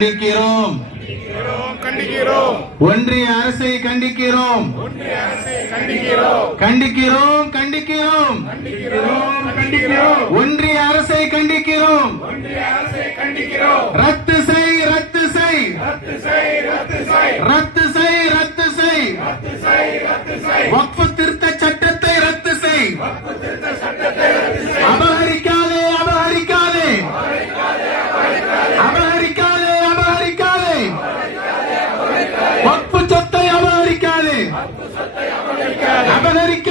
கண்டிக்கிறோம். ஒன்றிய அரசை கண்டிக்கிறோம். கண்டிக்கிறோம். கண்டிக்கிறோம் ஒன்றிய அரசை கண்டிக்கிறோம். ரத்து செய் ரத்து செய். ரத்து செய் ரத்து செய். ரத்து செய் வக்ஃப் América.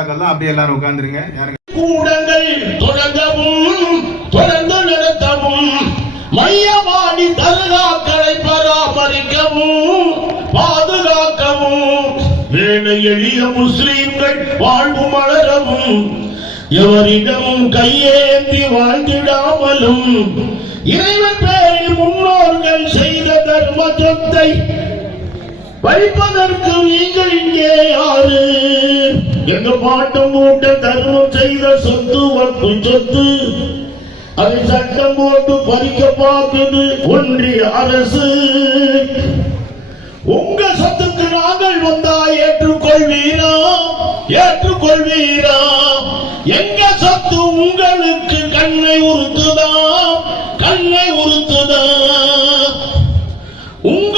மாட்டோம் தான் அப்படியே எல்லாரும் உட்கார்ந்துருங்க. யாருங்க? கூடங்கள் தொடங்கவும் தொடர்ந்து நடத்தவும் மையவாடி தர்காக்களை பராமரிக்கவும் பாதுகாக்கவும். வேலை எளிய முஸ்லீம்கள் வாழ்வு மலரவும் எவரிடமும் கையேந்தி வாழ்ந்திடாமலும் இறைவன் பேரில் முன்னோர்கள் செய்த தர்ம சொத்தை வைப்பதற்கு நீங்கள் இங்கே யாரு? எங்க பாட்டம் மூட்ட தர்மம் செய்த சொத்து வக்கு சொத்து. அதை சட்டம் போட்டு பறிக்க பார்க்குது ஒன்றிய அரசு. உங்க சொத்துக்கு நாங்கள் வந்தா ஏற்றுக்கொள்வீரா? ஏற்றுக்கொள்வீரா? எங்க சொத்து உங்களுக்கு கண்ணை உறுத்துதா? கண்ணை உறுத்துதா?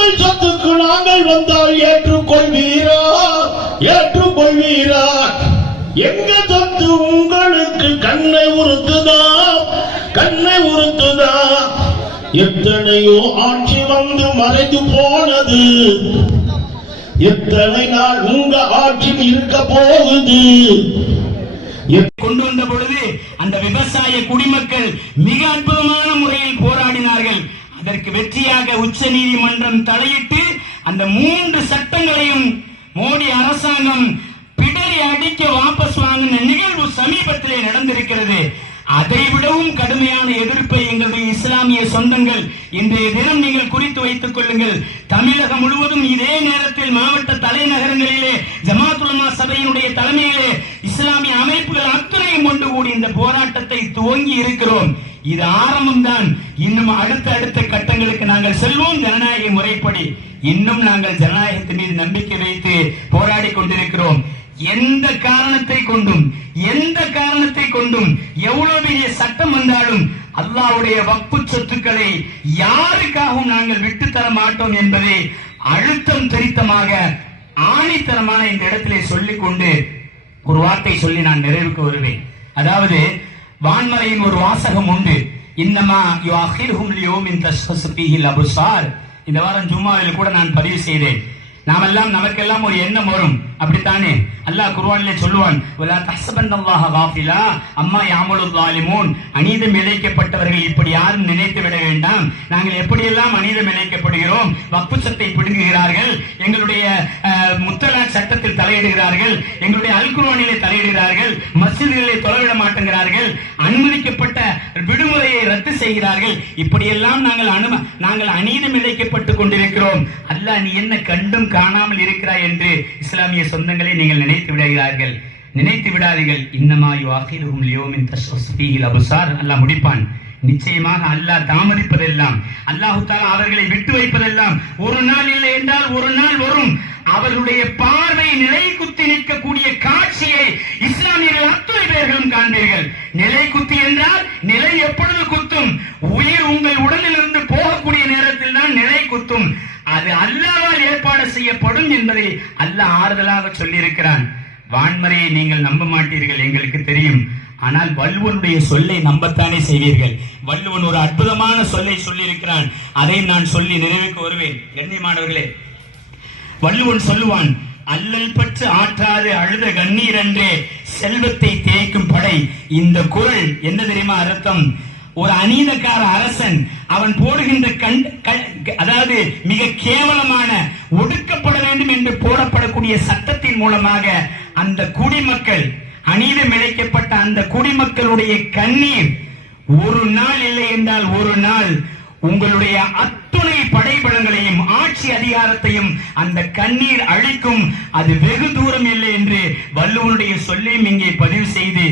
உங்கள் சொத்துக்கு நாங்கள் வந்தால் ஏற்றுக்கொள்வீரா? ஏற்றுக்கொள்வீரா? எங்க சொத்து உங்களுக்கு கண்ணை உறுத்துதா? கண்ணை உறுத்துதா? எத்தனையோ ஆட்சி வந்து மறைந்து போனது. எத்தனை நாள் உங்க ஆட்சி இருக்க போகுது? கொண்டு வந்த பொழுது அந்த விவசாய குடிமக்கள் மிக அற்புதமாக வெற்றியாக உச்ச நீதிமன்றம் தலையிட்டு அந்த மூன்று சட்டங்களையும் மோடி அரசாங்கம் பிடரி அடிக்க வாபஸ் வாங்கின நிகழ்வு சமீபத்திலே நடந்திருக்கிறது. அதை விடவும் கடுமையான எதிர்ப்பை எங்களுடைய இஸ்லாமிய சொந்தங்கள் இன்றைய தினம் நீங்கள் குறித்து வைத்துக் கொள்ளுங்கள். தமிழகம் முழுவதும் இதே நேரத்தில் மாவட்ட தலைநகரங்களிலே ஜமாத்துலமா சபையினுடைய தலைமையிலே இஸ்லாமிய அமைப்புகள் அத்துறையும் கொண்டு கூடி இந்த போராட்டத்தை துவங்கி இருக்கிறோம். இது ஆரம்பம் தான் இன்னும் அடுத்த அடுத்த கட்டங்களுக்கு நாங்கள் செல்வோம் ஜனநாயக முறைப்படி. இன்னும் நாங்கள் ஜனநாயகத்தின் மீது நம்பிக்கை வைத்து போராடி கொண்டிருக்கிறோம். எந்த காரணத்தை கொண்டும் எந்த காரணத்தை கொண்டும் எவ்வளவு பெரிய சட்டம் வந்தாலும் அல்லாவுடைய வப்பு சொத்துக்களை யாருக்காகவும் நாங்கள் விட்டு தர மாட்டோம் என்பதை அழுத்தம் திருத்தமாக ஆணித்தரமான இந்த இடத்திலே சொல்லிக் கொண்டு ஒரு வார்த்தை சொல்லி நான் நிறைவுக்கு வருவேன். அதாவது வான்மலையின் ஒரு வாசகம் உண்டு. இன்னமா யோ அஹிர்ஹும் லியோமின் தஸ்ஃபஸு அபுசார் இந்த வாரம் ஜும்மாவில் கூட நான் பதிவு செய்தேன். நாமெல்லாம் நமக்கெல்லாம் ஒரு எண்ணம் வரும். அப்படித்தானே? அல்லாஹ் குர்வானிலே சொல்லுவான் வலா தஹ்சபன்னல்லாஹ காஃபிலா அம்மா யாமலுல் ஸாலிமூன். அநீதம் இழைக்கப்பட்டவர்கள் இப்படி யாரும் நினைத்து விட வேண்டாம். நாங்கள் எப்படியெல்லாம் அநீதம் இழைக்கப்படுகிறோம்? வக்பு சட்டத்தை பிடுங்குகிறார்கள் எங்களுடைய அஹ், முத்தலாக் சட்டத்தில் தலையிடுகிறார்கள் எங்களுடைய அல் தலையிடுகிறார்கள் மஸ்ஜிதுகளிலே தொலைவிட மாட்டேங்கிறார்கள். அனுமதிக்கப்பட்ட விடுமுறையை ரத்து செய்கிறார்கள். இப்படியெல்லாம் நாங்கள் அனும நாங்கள் அநீதம் இழைக்கப்பட்டு கொண்டிருக்கிறோம். அல்லாஹ் நீ என்ன கண்டும் காணாமல் இருக்கிறாய் என்று இஸ்லாமிய சொந்தங்களை நீங்கள் நினைத்து விடுகிறார்கள். நினைத்து விடாதீர்கள். இன்னமாய் ஆகிலும் லியோமின் தஸ்வஸ்பீல் அபுசார். அல்லாஹ் முடிப்பான். நிச்சயமாக அல்லாஹ் தாமதிப்பதெல்லாம் அல்லாஹு அவர்களை விட்டு வைப்பதெல்லாம் ஒரு நாள் இல்லை என்றால் ஒரு நாள் வரும். அவர்களுடைய பார்வை நிலை குத்தி நிற்கக்கூடிய காட்சியை இஸ்லாமியர்கள் அத்துணை பேர்களும் காண்பீர்கள். நிலை குத்தி என்றால் நிலை எப்பொழுது குத்தும்? உயிர் உங்கள் உடலிலிருந்து போகக்கூடிய நேரத்தில் தான் நிலை குத்தும். அது அல்லாவால் ஏற்பாடு செய்யப்படும் என்பதை அல்லாஹ் ஆறுதலாக சொல்லியிருக்கிறான். வான்மறையை நீங்கள் நம்ப மாட்டீர்கள் எங்களுக்கு தெரியும். ஆனால் வள்ளுவனுடைய சொல்லை நம்பத்தானே செய்வீர்கள்? வள்ளுவன் ஒரு அற்புதமான சொல்லை சொல்லியிருக்கிறான். அதை நான் சொல்லி நிறைவேற்க வருவேன். கண்ணியமானவர்களே வள்ளுவன் சொல்லுவான் அல்லல் பற்று ஆற்றாது அழுத கண்ணீர் என்றே செல்வத்தை தேய்க்கும் படை. இந்த குரல் என்ன தெரியுமா அர்த்தம்? ஒரு அநீதக்கார அரசன் அவன் போடுகின்ற கண் அதாவது மிக கேவலமான ஒடுக்கப்பட வேண்டும் என்று போடப்படக்கூடிய சட்டத்தின் மூலமாக அந்த குடிமக்கள் அநீதம் இழைக்கப்பட்ட அந்த குடிமக்களுடைய கண்ணீர் ஒரு நாள் இல்லை என்றால் ஒரு நாள் உங்களுடைய அத்துணை படைபலங்களையும் ஆட்சி அதிகாரத்தையும் அந்த கண்ணீர் அழிக்கும். அது வெகு தூரம் இல்லை என்று வள்ளுவனுடைய சொல்லையும் இங்கே பதிவு செய்து